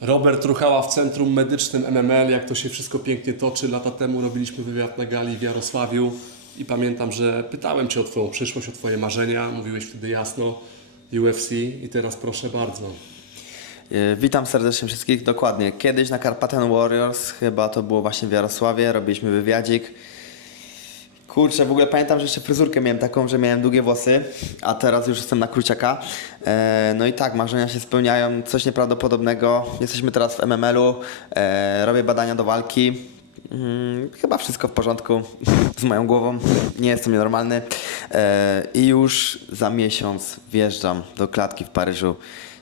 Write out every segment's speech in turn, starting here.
Robert Truchała w Centrum Medycznym MML, jak to się wszystko pięknie toczy. Lata temu robiliśmy wywiad na gali w Jarosławiu i pamiętam, że pytałem Cię o Twoją przyszłość, o Twoje marzenia. Mówiłeś wtedy jasno UFC i teraz proszę bardzo. E, Witam serdecznie wszystkich. Dokładnie. Kiedyś na Carpathian Warriors, chyba to było właśnie w Jarosławie, robiliśmy wywiadzik. Kurczę, w ogóle pamiętam, że jeszcze fryzurkę miałem taką, że miałem długie włosy, a teraz już jestem na kruciaka. E, no i tak, marzenia się spełniają, coś nieprawdopodobnego. Jesteśmy teraz w MML-u, e, robię badania do walki. Mm, chyba wszystko w porządku z moją głową, nie jestem nienormalny. E, I już za miesiąc wjeżdżam do klatki w Paryżu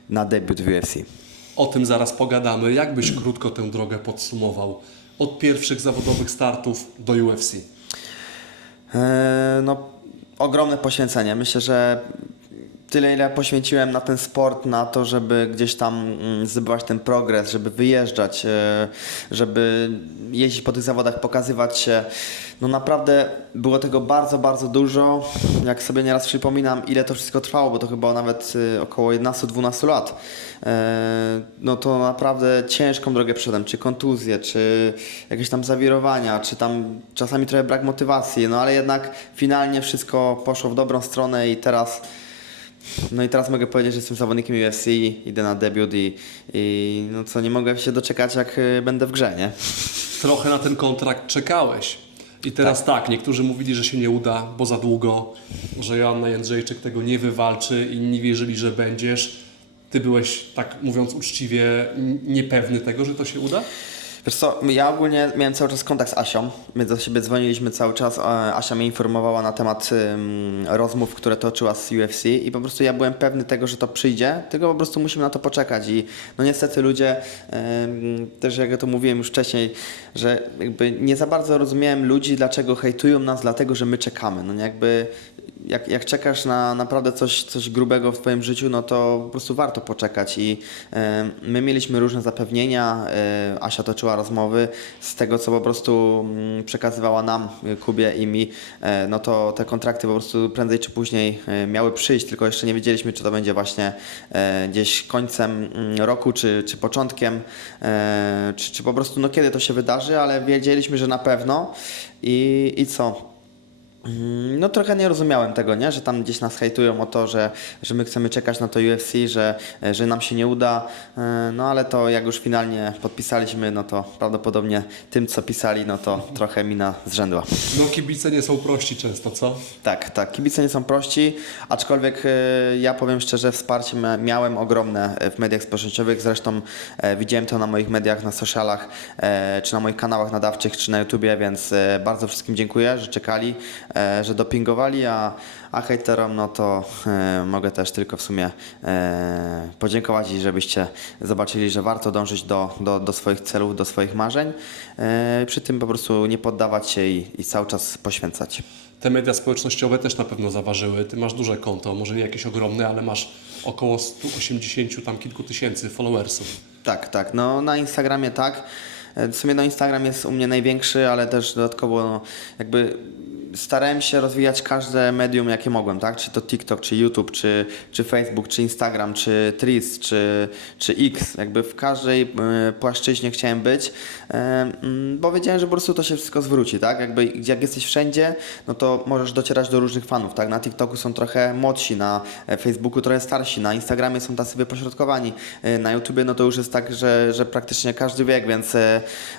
na debiut w UFC. O tym zaraz pogadamy. Jak byś krótko tę drogę podsumował? Od pierwszych zawodowych startów do UFC. E, No, ogromne poświęcenie. Myślę, że tyle, ile poświęciłem na ten sport, na to, żeby gdzieś tam mm, zdobywać ten progres, żeby wyjeżdżać, e, żeby jeździć po tych zawodach, pokazywać się. No naprawdę było tego bardzo, bardzo dużo. Jak sobie nieraz przypominam, ile to wszystko trwało, bo to chyba nawet e, około 11-12 lat. E, No to naprawdę ciężką drogę przeszedłem, czy kontuzje, czy jakieś tam zawirowania, czy tam czasami trochę brak motywacji, no ale jednak finalnie wszystko poszło w dobrą stronę i teraz no i teraz mogę powiedzieć, że jestem zawodnikiem UFC, idę na debiut i, i no co, nie mogę się doczekać jak y, będę w grze, nie? Trochę na ten kontrakt czekałeś. I teraz tak. niektórzy mówili, że się nie uda, bo za długo, że Joanna Jędrzejczyk tego nie wywalczy, inni wierzyli, że będziesz. Ty byłeś, tak mówiąc uczciwie, n- niepewny tego, że to się uda? Wiesz co, ja ogólnie miałem cały czas kontakt z Asią, my do siebie dzwoniliśmy cały czas, Asia mnie informowała na temat ym, rozmów, które toczyła z UFC i po prostu ja byłem pewny tego, że to przyjdzie, tylko po prostu musimy na to poczekać i no niestety ludzie, ym, też jak ja to mówiłem już wcześniej, że jakby nie za bardzo rozumiałem ludzi, dlaczego hejtują nas, dlatego, że my czekamy, no jakby jak, jak czekasz na naprawdę coś, coś grubego w Twoim życiu, no to po prostu warto poczekać. I e, my mieliśmy różne zapewnienia. E, Asia toczyła rozmowy z tego, co po prostu mm, przekazywała nam, e, Kubie i mi. No to te kontrakty po prostu prędzej czy później miały przyjść, tylko jeszcze nie wiedzieliśmy, czy to będzie właśnie gdzieś końcem mm, roku, czy, czy początkiem, czy, czy po prostu no kiedy to się wydarzy, ale wiedzieliśmy, że na pewno. I, i co? Mm, No trochę nie rozumiałem tego, nie? że tam gdzieś nas hejtują o to, że, że my chcemy czekać na to UFC, że, że nam się nie uda, E, no ale to jak już finalnie podpisaliśmy, no to prawdopodobnie tym co pisali, no to trochę mina zrzędła. No kibice nie są prości często, co? Tak, tak, kibice nie są prości, aczkolwiek e, ja powiem szczerze, wsparcie mia- miałem ogromne e, w mediach społecznościowych, zresztą e, widziałem to na moich mediach, na socialach, e, czy na moich kanałach nadawczych, czy na YouTubie, więc e, bardzo wszystkim dziękuję, że czekali, e, że dopingowali, a, a hejterom, no to e, mogę też tylko w sumie e, podziękować i żebyście zobaczyli, że warto dążyć do, do, do swoich celów, do swoich marzeń, e, przy tym po prostu nie poddawać się i, i cały czas poświęcać. Te media społecznościowe też na pewno zaważyły. Ty masz duże konto, może nie jakieś ogromne, ale masz około 180 tam kilku tysięcy followersów. Tak, tak. No na Instagramie tak. E, W sumie no Instagram jest u mnie największy, ale też dodatkowo no, jakby starałem się rozwijać każde medium, jakie mogłem, tak? Czy to TikTok, czy YouTube, czy, czy Facebook, czy Instagram, czy Tris, czy, czy X. Jakby w każdej e, płaszczyźnie chciałem być, e, mm, bo wiedziałem, że po prostu to się wszystko zwróci, tak? Jakby jak jesteś wszędzie, no to możesz docierać do różnych fanów, tak? Na TikToku są trochę młodsi, na e, Facebooku trochę starsi, na Instagramie są tacy wypośrodkowani, e, na YouTubie no to już jest tak, że, że praktycznie każdy wiek, więc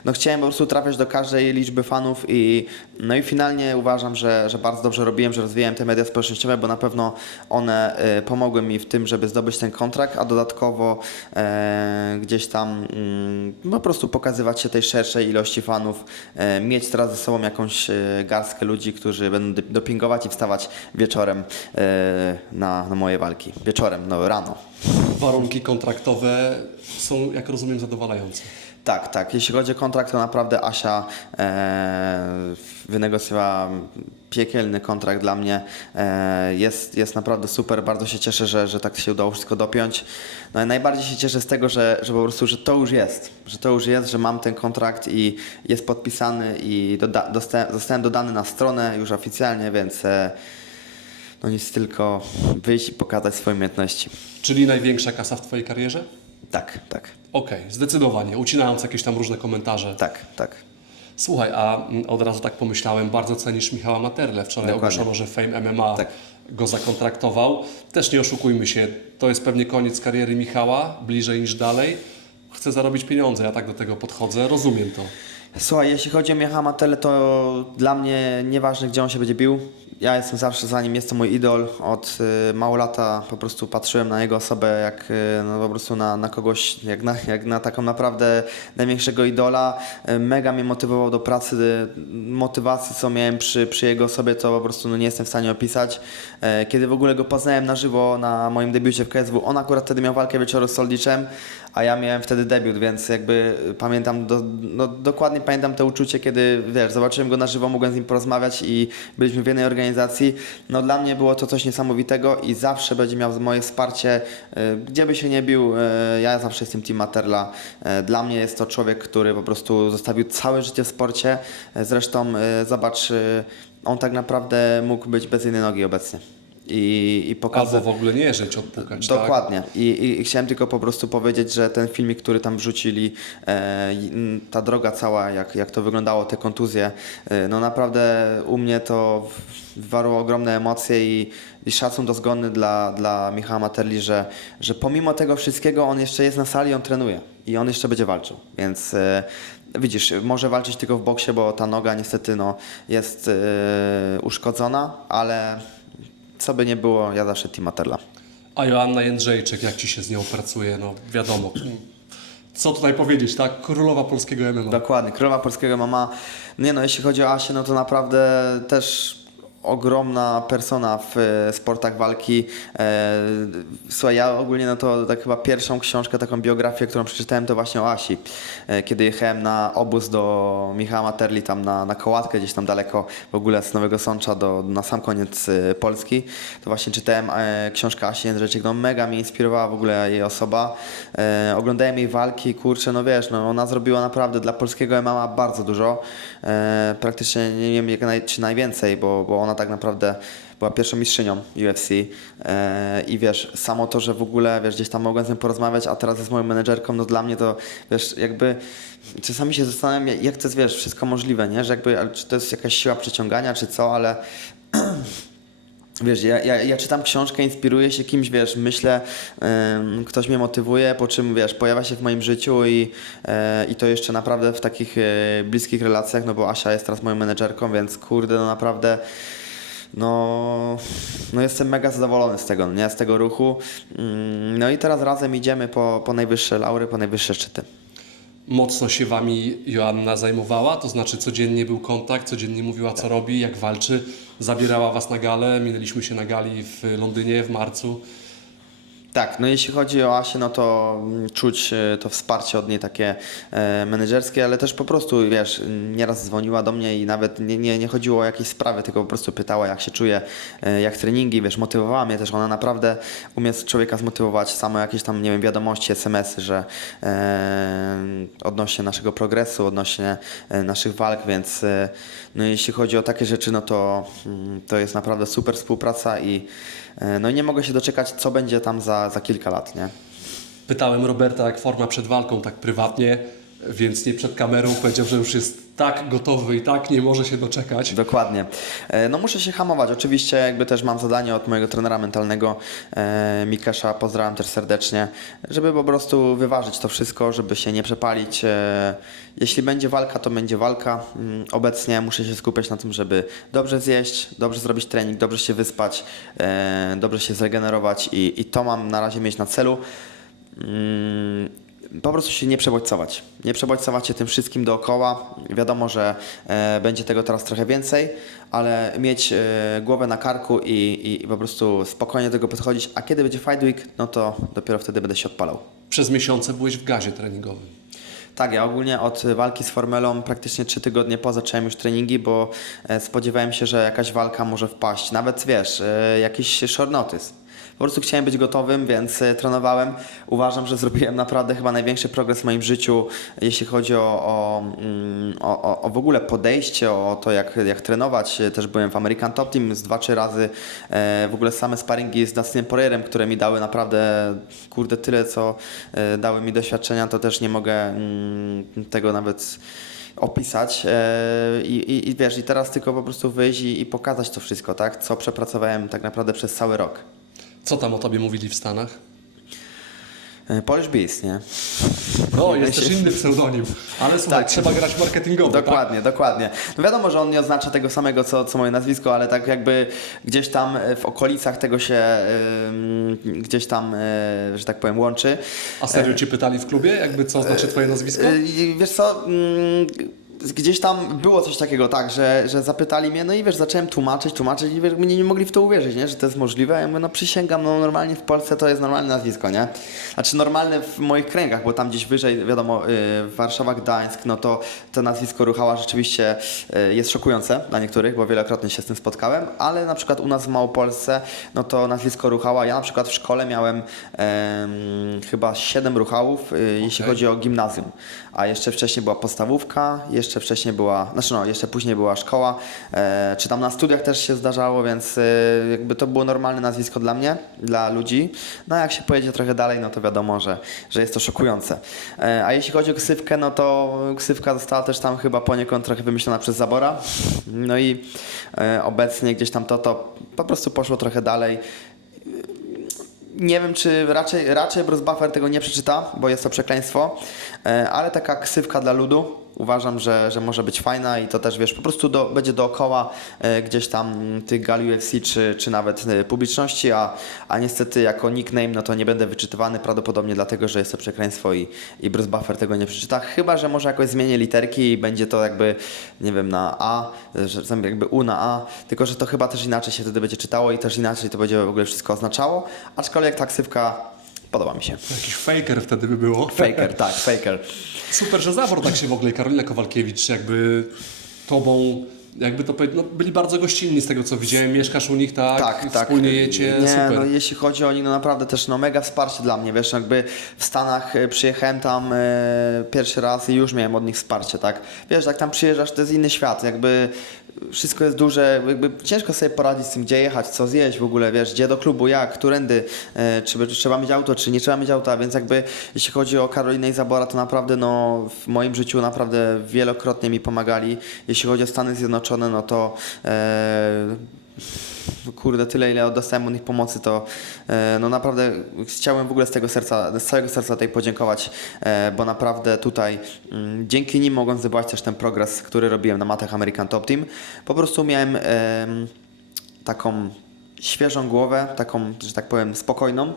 no chciałem po prostu trafiać do każdej liczby fanów i no i finalnie uważam, że, że bardzo dobrze robiłem, że rozwijałem te media społecznościowe, bo na pewno one e, pomogły mi w tym, żeby zdobyć ten kontrakt, a dodatkowo e, gdzieś tam mm, po prostu pokazywać się tej szerszej ilości fanów, e, mieć teraz ze sobą jakąś garstkę ludzi, którzy będą dop- dopingować i wstawać wieczorem na, na moje walki. Wieczorem, no rano. Warunki kontraktowe są, jak rozumiem, zadowalające. Tak, tak. Jeśli chodzi o kontrakt, to naprawdę Asia e, wynegocjowała piekielny kontrakt dla mnie. E, jest, jest naprawdę super. Bardzo się cieszę, że, że tak się udało wszystko dopiąć. No i najbardziej się cieszę z tego, że, że po prostu, że to już jest. Że to już jest, że mam ten kontrakt i jest podpisany i doda, zostałem dodany na stronę już oficjalnie, więc e, no nic tylko wyjść i pokazać swoje umiejętności. Czyli największa kasa w Twojej karierze? Tak, tak. Okej, zdecydowanie, ucinając jakieś tam różne komentarze. Tak, tak. Słuchaj, a mm, od razu tak pomyślałem, bardzo cenisz Michała Materle. Wczoraj Dokładnie. ogłoszono, że Fame MMA Tak. go zakontraktował. Też nie oszukujmy się, to jest pewnie koniec kariery Michała, bliżej niż dalej. Chce zarobić pieniądze, ja tak do tego podchodzę, rozumiem to. Słuchaj, jeśli chodzi o Michała Matele, to dla mnie nieważne, gdzie on się będzie bił. Ja jestem zawsze za nim, jest to mój idol. Od y, mało lata po prostu patrzyłem na jego osobę jak y, no, po prostu na, na kogoś, jak na, jak na taką naprawdę największego idola. Y, mega mnie motywował do pracy. Y, motywacji, co miałem przy, przy jego osobie, to po prostu no, nie jestem w stanie opisać. Kiedy w ogóle go poznałem na żywo na moim debiucie w KSW, on akurat wtedy miał walkę wieczoru z Soldiczem, a ja miałem wtedy debiut, więc jakby pamiętam, do, no, dokładnie pamiętam to uczucie, kiedy wiesz, zobaczyłem go na żywo, mogłem z nim porozmawiać i byliśmy w jednej organizacji. No dla mnie było to coś niesamowitego i zawsze będzie miał moje wsparcie, y, gdzie by się nie bił, y, ja zawsze jestem Team Materla. Y, Dla mnie jest to człowiek, który po prostu zostawił całe życie w sporcie. Zresztą zobacz, on tak naprawdę mógł być bez jednej nogi obecnie. I, i pokazał. Albo w ogóle nie żyć, odpukać, tak? Dokładnie. I, i, I chciałem tylko po prostu powiedzieć, że ten filmik, który tam wrzucili, e, ta droga cała, jak, jak to wyglądało, te kontuzje, e, no naprawdę u mnie to wywarło ogromne emocje i, i szacun dozgonny dla, dla Michała Materli, że, że pomimo tego wszystkiego on jeszcze jest na sali, on trenuje i on jeszcze będzie walczył. Więc e, widzisz, może walczyć tylko w boksie, bo ta noga niestety no, jest e, uszkodzona, ale co by nie było, ja zawsze Team Materla. A Joanna Jędrzejczyk, jak Ci się z nią pracuje? No wiadomo. Co tutaj powiedzieć, tak? Królowa polskiego MMA. Dokładnie, królowa polskiego mama. Nie no, jeśli chodzi o Asię, no to naprawdę też ogromna persona w e, sportach walki. E, słuchaj, ja ogólnie no to tak chyba pierwszą książkę, taką biografię, którą przeczytałem to właśnie o Asi. E, kiedy jechałem na obóz do Michała Materli, tam na, na kołatkę gdzieś tam daleko w ogóle z Nowego Sącza do, na sam koniec Polski, to właśnie czytałem książkę Asi Jędrzejczyk, no mega mnie inspirowała w ogóle jej osoba. Oglądałem jej walki, kurczę, no wiesz, no ona zrobiła naprawdę dla polskiego MMA bardzo dużo. Praktycznie nie wiem jak naj, czy najwięcej, bo, bo ona tak naprawdę była pierwszą mistrzynią UFC e, i wiesz, samo to, że w ogóle, wiesz, gdzieś tam mogłem z nią porozmawiać, a teraz jest moją menedżerką, no dla mnie to, wiesz, jakby czasami się zastanawiam, jak- to jest, wiesz, wszystko możliwe, nie, że jakby, czy to jest jakaś siła przyciągania, czy co, ale Wiesz, ja, ja, ja czytam książkę, inspiruję się kimś, wiesz, myślę, ktoś mnie motywuje, po czym, wiesz, pojawia się w moim życiu i, e, i to jeszcze naprawdę w takich e, bliskich relacjach, no bo Asia jest teraz moją menedżerką, więc kurde, no naprawdę, no, no jestem mega zadowolony z tego, nie, z tego ruchu. Ym, no i teraz razem idziemy po, po najwyższe laury, po najwyższe szczyty. Mocno się Wami Joanna zajmowała, to znaczy codziennie był kontakt, codziennie mówiła co robi, jak walczy, zabierała Was na galę, minęliśmy się na gali w Londynie w marcu. Tak, no jeśli chodzi o Asię, no to mm, czuć e, to wsparcie od niej takie e, menedżerskie, ale też po prostu, wiesz, nieraz dzwoniła do mnie i nawet nie, nie, nie chodziło o jakieś sprawy, tylko po prostu pytała, jak się czuje, e, jak treningi, wiesz, motywowała mnie też. Ona naprawdę umie człowieka zmotywować, samo jakieś tam, nie wiem, wiadomości, SMS-y, że e, odnośnie naszego progresu, odnośnie naszych walk, więc no jeśli chodzi o takie rzeczy, no to, mm, to jest naprawdę super współpraca i no i nie mogę się doczekać, co będzie tam za, za kilka lat, nie? Pytałem Roberta, jak forma przed walką, tak prywatnie, więc nie przed kamerą. Powiedział, że już jest tak gotowy i tak nie może się doczekać. Dokładnie. E, No muszę się hamować. Oczywiście jakby też mam zadanie od mojego trenera mentalnego e, Mikesza, pozdrawiam też serdecznie, żeby po prostu wyważyć to wszystko, żeby się nie przepalić. E, Jeśli będzie walka, to będzie walka. Mm, Obecnie muszę się skupiać na tym, żeby dobrze zjeść, dobrze zrobić trening, dobrze się wyspać, dobrze się zregenerować i, i to mam na razie mieć na celu. Po prostu się nie przebodźcować. Nie przebodźcować się tym wszystkim dookoła. Wiadomo, że e, będzie tego teraz trochę więcej, ale mieć e, głowę na karku i, i, i po prostu spokojnie do tego podchodzić. A kiedy będzie fight week, no to dopiero wtedy będę się odpalał. Przez miesiące byłeś w gazie treningowym. Tak, ja ogólnie od walki z Formelą praktycznie trzy tygodnie po zacząłem już treningi, bo e, spodziewałem się, że jakaś walka może wpaść. Nawet wiesz, e, jakiś short notice. Po prostu chciałem być gotowym, więc e, trenowałem. Uważam, że zrobiłem naprawdę chyba największy progres w moim życiu, jeśli chodzi o, mm, o, o, o w ogóle podejście, o to jak, jak trenować. Też byłem w American Top Team z dwa, trzy razy. E, w ogóle same sparingi z Dustinem Poirierem, które mi dały naprawdę, kurde, tyle, co e, dały mi doświadczenia, to też nie mogę mm, tego nawet opisać i, i, i wiesz, i teraz tylko po prostu wyjść i, i pokazać to wszystko, tak? Co przepracowałem tak naprawdę przez cały rok. Co tam o tobie mówili w Stanach? E, Polish Beast, nie? No, jest też inny pseudonim. Ale słuchaj, Tak. trzeba grać marketingowo, tak? Dokładnie, dokładnie. No wiadomo, że on nie oznacza tego samego, co, co moje nazwisko, ale tak jakby gdzieś tam e, w okolicach tego się ym, gdzieś tam, e, że tak powiem, łączy. A serio cię pytali w klubie, jakby co znaczy twoje nazwisko? I Wiesz co, mm, gdzieś tam było coś takiego, tak, że, że zapytali mnie, no i wiesz, zacząłem tłumaczyć, tłumaczyć i wiesz, mnie nie mogli w to uwierzyć, nie, że to jest możliwe. Ja mówię, no przysięgam, no normalnie w Polsce to jest normalne nazwisko, nie? Znaczy normalne w moich kręgach, bo tam gdzieś wyżej, wiadomo, y, Warszawa, Gdańsk, no to to nazwisko Ruchała rzeczywiście y, jest szokujące dla niektórych, bo wielokrotnie się z tym spotkałem, ale na przykład u nas w Małopolsce, no to nazwisko Ruchała, ja na przykład w szkole miałem em, chyba 7 Ruchałów, y, jeśli Okej. chodzi o gimnazjum, a jeszcze wcześniej była podstawówka, jeszcze wcześniej była, znaczy no, jeszcze później była szkoła, e, czy tam na studiach też się zdarzało, więc e, jakby to było normalne nazwisko dla mnie, dla ludzi. No a jak się pojedzie trochę dalej, no to wiadomo, że, że jest to szokujące. E, a jeśli chodzi o ksywkę, no to ksywka została też tam chyba poniekąd trochę wymyślona przez Zabora. No i e, obecnie gdzieś tam to, to po prostu poszło trochę dalej. Nie wiem, czy raczej, raczej Bruce Buffer tego nie przeczyta, bo jest to przekleństwo, e, ale taka ksywka dla ludu uważam, że, że może być fajna i to też, wiesz, po prostu do, będzie dookoła e, gdzieś tam tych gal UFC czy, czy nawet e, publiczności, a, a niestety jako nickname, no to nie będę wyczytywany prawdopodobnie dlatego, że jest to przekleństwo i, i Bruce Buffer tego nie przeczyta, chyba, że może jakoś zmienię literki i będzie to jakby, nie wiem, na A, e, że jakby U na A, tylko, że to chyba też inaczej się wtedy będzie czytało i też inaczej to będzie w ogóle wszystko oznaczało, aczkolwiek ta ksywka podoba mi się. Jakiś faker wtedy by było. Faker, tak, faker. Super, że Zawor tak się w ogóle Karolina Kowalkiewicz jakby tobą, jakby to powiedzieć, no, byli bardzo gościnni z tego co widziałem, mieszkasz u nich, tak? Tak, tak. Wspólnie jecie, Nie, super. no jeśli chodzi o nich, no naprawdę też no mega wsparcie dla mnie, wiesz, jakby w Stanach e, przyjechałem tam e, pierwszy raz i już miałem od nich wsparcie, tak? Wiesz, jak tam przyjeżdżasz, to jest inny świat, jakby wszystko jest duże, jakby ciężko sobie poradzić z tym, gdzie jechać, co zjeść w ogóle, wiesz, gdzie do klubu, jak, którędy, e, czy trzeba mieć auto, czy nie trzeba mieć auta, więc jakby jeśli chodzi o Karolinę i Zabora, to naprawdę no w moim życiu naprawdę wielokrotnie mi pomagali. Jeśli chodzi o Stany Zjednoczone, no to e, kurde, tyle ile dostałem od nich pomocy, to e, no naprawdę chciałem w ogóle z tego serca, z całego serca tutaj podziękować, e, bo naprawdę tutaj mm, dzięki nim mogłem zdobywać też ten progres, który robiłem na matach American Top Team. Po prostu miałem em, taką świeżą głowę, taką, że tak powiem, spokojną.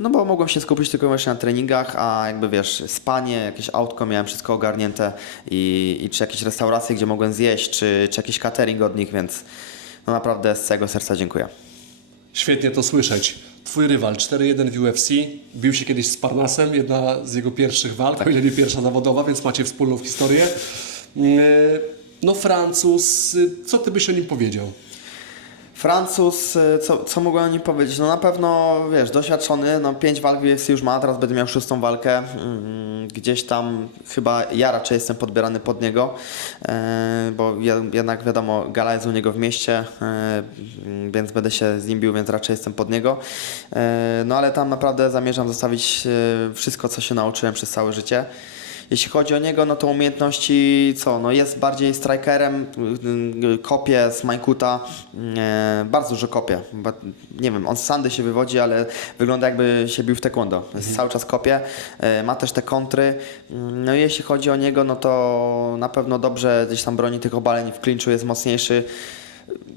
No bo mogłem się skupić tylko i wyłącznie na treningach, a jakby wiesz, spanie, jakieś autko, miałem wszystko ogarnięte i, i czy jakieś restauracje, gdzie mogłem zjeść, czy, czy jakiś catering od nich, więc no naprawdę z całego serca dziękuję. Świetnie to słyszeć. Twój rywal 4-1 w UFC bił się kiedyś z Parnasem, jedna z jego pierwszych walk, Tak. o ile nie pierwsza zawodowa, więc macie wspólną historię. Yy, No Francuz, co ty byś o nim powiedział? Francuz, y, co, co mogłem o nim powiedzieć? No na pewno, wiesz, doświadczony, no pięć walk UFC już ma, teraz będę miał szóstą walkę. Mm, Gdzieś tam chyba ja raczej jestem podbierany pod niego, e, bo jednak wiadomo, gala jest u niego w mieście, e, mm, więc będę się z nim bił, więc raczej jestem pod niego. E, No ale tam naprawdę zamierzam zostawić e, wszystko, co się nauczyłem przez całe życie. Jeśli chodzi o niego, no to umiejętności, co, no jest bardziej strikerem, y, y, kopie z Majkuta, e, bardzo dużo kopie. Nie wiem, on z Sandy się wywodzi, ale wygląda jakby się bił w taekwondo. Jest Cały czas kopie, ma też te kontry. No i jeśli chodzi o niego, no to na pewno dobrze gdzieś tam broni tych obaleń, w klinczu jest mocniejszy.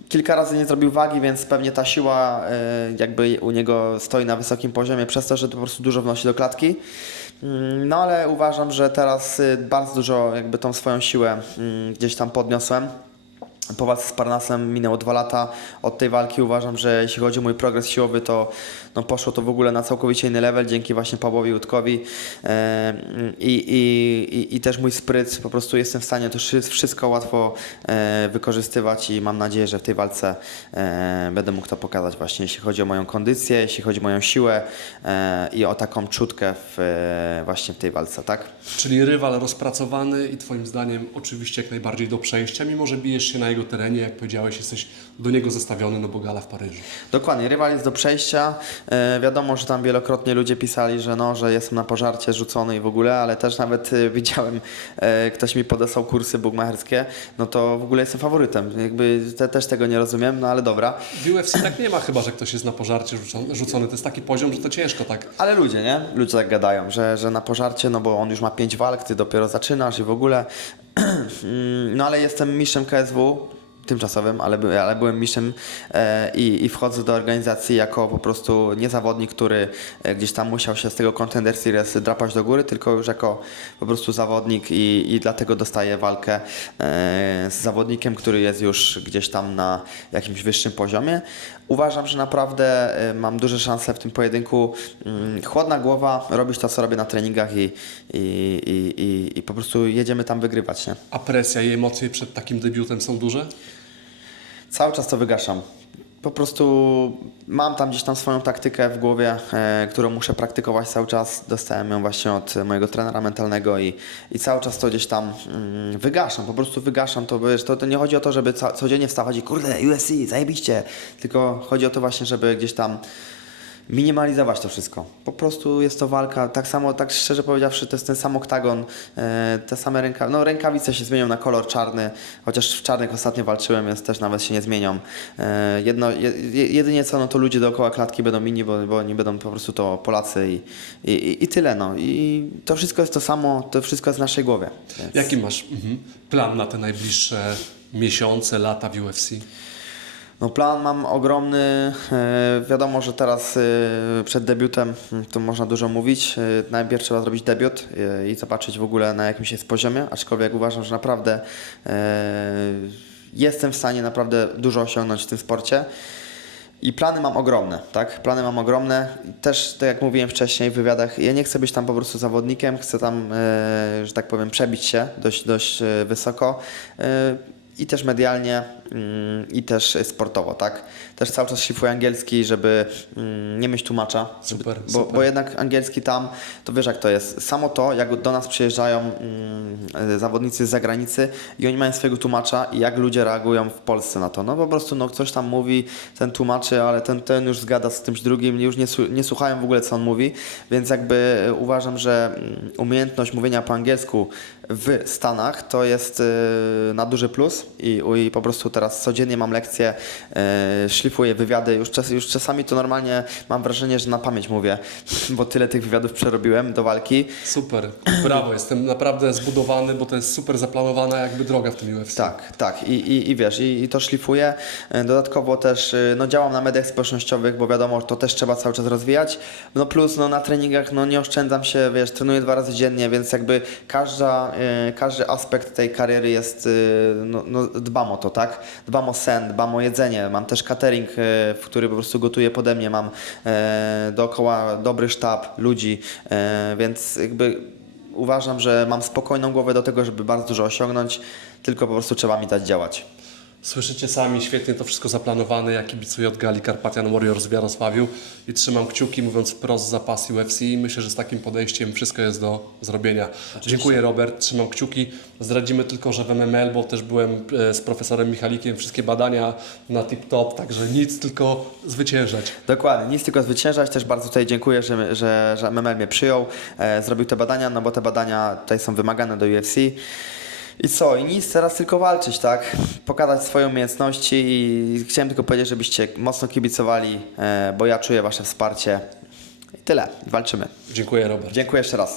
Kilka razy nie zrobił wagi, więc pewnie ta siła jakby u niego stoi na wysokim poziomie przez to, że to po prostu dużo wnosi do klatki. Mm, No ale uważam, że teraz y, bardzo dużo jakby tą swoją siłę mm, gdzieś tam podniosłem. Po walce z Parnasem minęło dwa lata od tej walki. Uważam, że jeśli chodzi o mój progres siłowy, to no, poszło to w ogóle na całkowicie inny level dzięki właśnie Pawłowi Łódkowi e, i, i, i, też mój spryt. Po prostu jestem w stanie to wszy- wszystko łatwo e, wykorzystywać i mam nadzieję, że w tej walce e, będę mógł to pokazać właśnie, jeśli chodzi o moją kondycję, jeśli chodzi o moją siłę e, i o taką czutkę w, e, właśnie w tej walce, tak? Czyli rywal rozpracowany i Twoim zdaniem oczywiście jak najbardziej do przejścia, mimo że bijesz się na jego terenie, jak powiedziałeś, jesteś do niego zestawiony, no bo gala w Paryżu. Dokładnie, rywal jest do przejścia. E, wiadomo, że tam wielokrotnie ludzie pisali, że no, że jestem na pożarcie rzucony i w ogóle, ale też nawet e, widziałem, e, ktoś mi podesłał kursy bugmacherskie, no to w ogóle jestem faworytem. Jakby te, też tego nie rozumiem, no ale dobra. W UFC tak nie ma chyba, że ktoś jest na pożarcie rzucony, rzucony. To jest taki poziom, że to ciężko tak. Ale ludzie, nie? Ludzie tak gadają, że, że na pożarcie, no bo on już ma pięć walk, ty dopiero zaczynasz i w ogóle. No ale jestem mistrzem KSW, tymczasowym, ale, ale byłem mistrzem e, i, i wchodzę do organizacji jako po prostu nie zawodnik, który e, gdzieś tam musiał się z tego Contender Series drapać do góry, tylko już jako po prostu zawodnik i, i dlatego dostaję walkę e, z zawodnikiem, który jest już gdzieś tam na jakimś wyższym poziomie. Uważam, że naprawdę e, mam duże szanse w tym pojedynku. Mm, Chłodna głowa, robić to, co robię na treningach i, i, i, i, i po prostu jedziemy tam wygrywać, nie? A presja i emocje przed takim debiutem są duże? Cały czas to wygaszam. Po prostu mam tam gdzieś tam swoją taktykę w głowie, e, którą muszę praktykować cały czas. Dostałem ją właśnie od mojego trenera mentalnego i, i cały czas to gdzieś tam mm, wygaszam, po prostu wygaszam to, wiesz, to, to nie chodzi o to, żeby co, codziennie wstawać i kurde, USC, zajebiście, tylko chodzi o to właśnie, żeby gdzieś tam minimalizować to wszystko. Po prostu jest to walka, tak samo, tak szczerze powiedziawszy, to jest ten sam oktagon, e, te same rękawice, no rękawice się zmienią na kolor czarny, chociaż w czarnych ostatnio walczyłem, więc też nawet się nie zmienią. E, jedno, je, je- jedynie co, no to ludzie dookoła klatki będą inni, bo, bo oni będą po prostu to Polacy i, i, i- i tyle, no. I to wszystko jest to samo, to wszystko jest w naszej głowie. Więc... Jaki masz mhm, plan na te najbliższe miesiące, lata w UFC? No plan mam ogromny. E, wiadomo, że teraz e, przed debiutem mm, to można dużo mówić. E, najpierw trzeba zrobić debiut i zobaczyć w ogóle na jakimś jest poziomie, aczkolwiek uważam, że naprawdę jestem w stanie naprawdę dużo osiągnąć w tym sporcie. I plany mam ogromne, tak? Plany mam ogromne. Też, tak jak mówiłem wcześniej w wywiadach, ja nie chcę być tam po prostu zawodnikiem, chcę tam, że tak powiem, przebić się dość, dość wysoko. I też medialnie, i też sportowo, tak? Też cały czas szlifuję angielski, żeby mm, nie mieć tłumacza. Super, bo, super. bo jednak angielski tam, to wiesz jak to jest. Samo to, jak do nas przyjeżdżają mm, e, zawodnicy z zagranicy i oni mają swojego tłumacza i jak ludzie reagują w Polsce na to. No po prostu no, ktoś tam mówi, ten tłumaczy, ale ten, ten już zgada z czymś drugim, już nie, nie słuchają w ogóle co on mówi, więc jakby e, uważam, że mm, umiejętność mówienia po angielsku w Stanach to jest e, na duży plus i, i po prostu teraz codziennie mam lekcje, e, szlifuję wywiady, już, czas, już czasami to normalnie mam wrażenie, że na pamięć mówię, bo tyle tych wywiadów przerobiłem do walki. Super, brawo, jestem naprawdę zbudowany, bo to jest super zaplanowana jakby droga w tym UFC. Tak, tak. I, i, i wiesz, i, i to szlifuję. E, Dodatkowo też e, no, działam na mediach społecznościowych, bo wiadomo, to też trzeba cały czas rozwijać. No plus no, na treningach no, nie oszczędzam się, wiesz, trenuję dwa razy dziennie, więc jakby każda, każdy aspekt tej kariery jest, no, no, dbam o to, tak? Dbam o sen, dbam o jedzenie. Mam też catering, e, w który po prostu gotuję pode mnie. Mam e, dookoła dobry sztab ludzi, e, więc jakby uważam, że mam spokojną głowę do tego, żeby bardzo dużo osiągnąć, tylko po prostu trzeba mi dać działać. Słyszycie sami, świetnie to wszystko zaplanowane. Ja kibicuję od gali Carpathian Warriors w Jarosławiu i trzymam kciuki, mówiąc wprost za pas UFC i myślę, że z takim podejściem wszystko jest do zrobienia. Dziękuję Robert, trzymam kciuki. Zdradzimy tylko, że w MML, bo też byłem e, z profesorem Michalikiem, wszystkie badania na tip-top, także nic, tylko zwyciężać. Dokładnie, nic tylko zwyciężać. Też bardzo tutaj dziękuję, że, że, że MML mnie przyjął, e, zrobił te badania, no bo te badania tutaj są wymagane do UFC. I co? I nic, teraz tylko walczyć, tak? Pokazać swoje umiejętności i chciałem tylko powiedzieć, żebyście mocno kibicowali, e, bo ja czuję Wasze wsparcie. I tyle, walczymy. Dziękuję Robert. Dziękuję jeszcze raz.